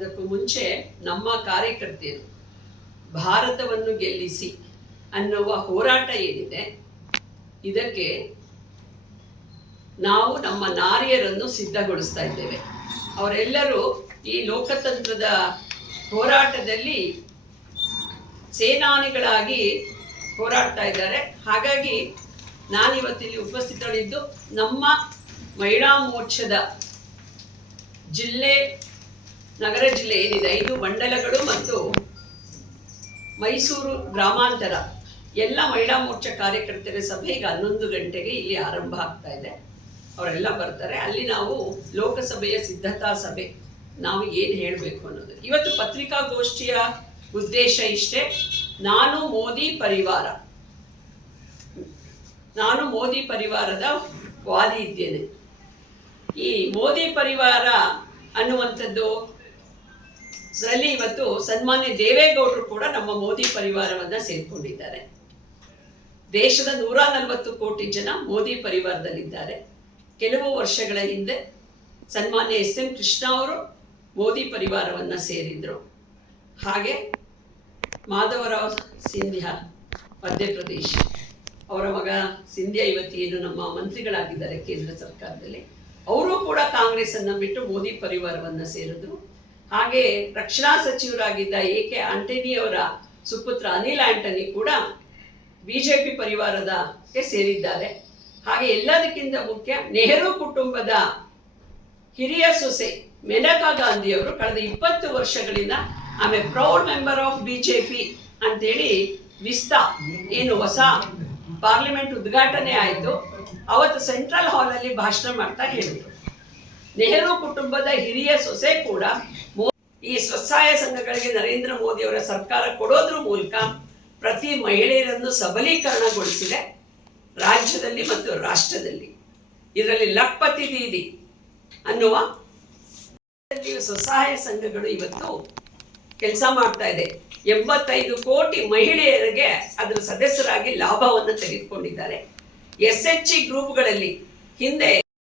ಅದಕ್ಕೂ ಮುಂಚೆ ನಮ್ಮ ಕಾರ್ಯಕರ್ತೆಯರು ಭಾರತವನ್ನು ಗೆಲ್ಲಿಸಿ ಅನ್ನುವ ಹೋರಾಟ ಏನಿದೆ, ಇದಕ್ಕೆ ನಾವು ನಮ್ಮ ನಾರಿಯರನ್ನು ಸಿದ್ಧಗೊಳಿಸ್ತಾ ಇದ್ದೇವೆ. ಅವರೆಲ್ಲರೂ ಈ ಲೋಕತಂತ್ರದ ಹೋರಾಟದಲ್ಲಿ ಸೇನಾನಿಗಳಾಗಿ ಹೋರಾಡ್ತಾ ಇದ್ದಾರೆ. ಹಾಗಾಗಿ ನಾನಿವತ್ತಿಲ್ಲಿ ಉಪಸ್ಥಿತಳಿದ್ದು ನಮ್ಮ ಮಹಿಳಾ ಮೋರ್ಚಾದ ನಗರ ಜಿಲ್ಲೆ ಏನಿದೆ 5 ಮಂಡಲಗಳು ಮತ್ತು ಮೈಸೂರು ಗ್ರಾಮಾಂತರ ಎಲ್ಲ ಮಹಿಳಾ ಮೋರ್ಚಾ ಕಾರ್ಯಕರ್ತರ ಸಭೆ ಈಗ 11 ಗಂಟೆಗೆ ಇಲ್ಲಿ ಆರಂಭ ಆಗ್ತಾ ಇದೆ. ಅವರೆಲ್ಲ ಬರ್ತಾರೆ. ಅಲ್ಲಿ ನಾವು ಲೋಕಸಭೆಯ ಸಿದ್ಧತಾ ಸಭೆ ನಾವು ಏನು ಹೇಳಬೇಕು ಅನ್ನೋದು. ಇವತ್ತು ಪತ್ರಿಕಾಗೋಷ್ಠಿಯ ಉದ್ದೇಶ ಇಷ್ಟೇ. ನಾನು ಮೋದಿ ಪರಿವಾರದ ವಾದಿ ಇದ್ದೇನೆ. ಈ ಮೋದಿ ಪರಿವಾರ ಅನ್ನುವಂಥದ್ದು ಇದರಲ್ಲಿ ಇವತ್ತು ಸನ್ಮಾನ್ಯ ದೇವೇಗೌಡರು ಕೂಡ ನಮ್ಮ ಮೋದಿ ಪರಿವಾರವನ್ನ ಸೇರ್ಕೊಂಡಿದ್ದಾರೆ. ದೇಶದ 140 ಕೋಟಿ ಜನ ಮೋದಿ ಪರಿವಾರದಲ್ಲಿದ್ದಾರೆ. ಕೆಲವು ವರ್ಷಗಳ ಹಿಂದೆ ಸನ್ಮಾನ್ಯ SM ಕೃಷ್ಣ ಅವರು ಮೋದಿ ಪರಿವಾರವನ್ನ ಸೇರಿದ್ರು. ಹಾಗೆ ಮಾಧವರಾವ್ ಸಿಂಧ್ಯಾ ಮಧ್ಯಪ್ರದೇಶ, ಅವರ ಮಗ ಸಿಂಧ್ಯಾ ಇವತ್ತೇನು ನಮ್ಮ ಮಂತ್ರಿಗಳಾಗಿದ್ದಾರೆ ಕೇಂದ್ರ ಸರ್ಕಾರದಲ್ಲಿ, ಅವರು ಕೂಡ ಕಾಂಗ್ರೆಸ್ ಅನ್ನ ಬಿಟ್ಟು ಮೋದಿ ಪರಿವಾರವನ್ನ ಸೇರಿದ್ರು. ಹಾಗೆ ರಕ್ಷಣಾ ಸಚಿವರಾಗಿದ್ದ AK ಆಂಟನಿ ಅವರ ಸುಪುತ್ರ ಅನಿಲ್ ಆಂಟನಿ ಕೂಡ ಬಿಜೆಪಿ ಪರಿವಾರದಕ್ಕೆ ಸೇರಿದ್ದಾರೆ. ಹಾಗೆ ಎಲ್ಲದಕ್ಕಿಂತ ಮುಖ್ಯ, ನೆಹರು ಕುಟುಂಬದ ಹಿರಿಯ ಸೊಸೆ ಮೇನಕಾ ಗಾಂಧಿ ಅವರು ಕಳೆದ 20 ವರ್ಷಗಳಿಂದ ಆಮೇಲೆ ಪ್ರೌಡ್ ಮೆಂಬರ್ ಆಫ್ ಬಿಜೆಪಿ ಅಂತೇಳಿ ವಿಸ್ತಾ ಏನು ಹೊಸ ಪಾರ್ಲಿಮೆಂಟ್ ಉದ್ಘಾಟನೆ ಆಯಿತು, ಅವತ್ತು ಸೆಂಟ್ರಲ್ ಹಾಲ್ ಅಲ್ಲಿ ಭಾಷಣ ಮಾಡ್ತಾ ಹೇಳಿದ್ರು, ನೆಹರು ಕುಟುಂಬದ ಹಿರಿಯ ಸೊಸೆ ಕೂಡ ಈ ಸ್ವಸಹಾಯ ಸಂಘಗಳಿಗೆ ನರೇಂದ್ರ ಮೋದಿ ಅವರ ಸರ್ಕಾರ ಕೊಡೋದ್ರ ಮೂಲಕ ಪ್ರತಿ ಮಹಿಳೆಯರನ್ನು ಸಬಲೀಕರಣಗೊಳಿಸಿದೆ ರಾಜ್ಯದಲ್ಲಿ ಮತ್ತು ರಾಷ್ಟ್ರದಲ್ಲಿ. ಇದರಲ್ಲಿ ಲಖ್ಪತಿ ದೀದಿ ಅನ್ನುವ ಸ್ವಸಹಾಯ ಸಂಘಗಳು ಇವತ್ತು ಕೆಲಸ ಮಾಡ್ತಾ ಇದೆ. 85 ಕೋಟಿ ಮಹಿಳೆಯರಿಗೆ ಅದರ ಸದಸ್ಯರಾಗಿ ಲಾಭವನ್ನು ತೆಗೆದುಕೊಂಡಿದ್ದಾರೆ. SHG ಗ್ರೂಪ್ಗಳಲ್ಲಿ ಹಿಂದೆ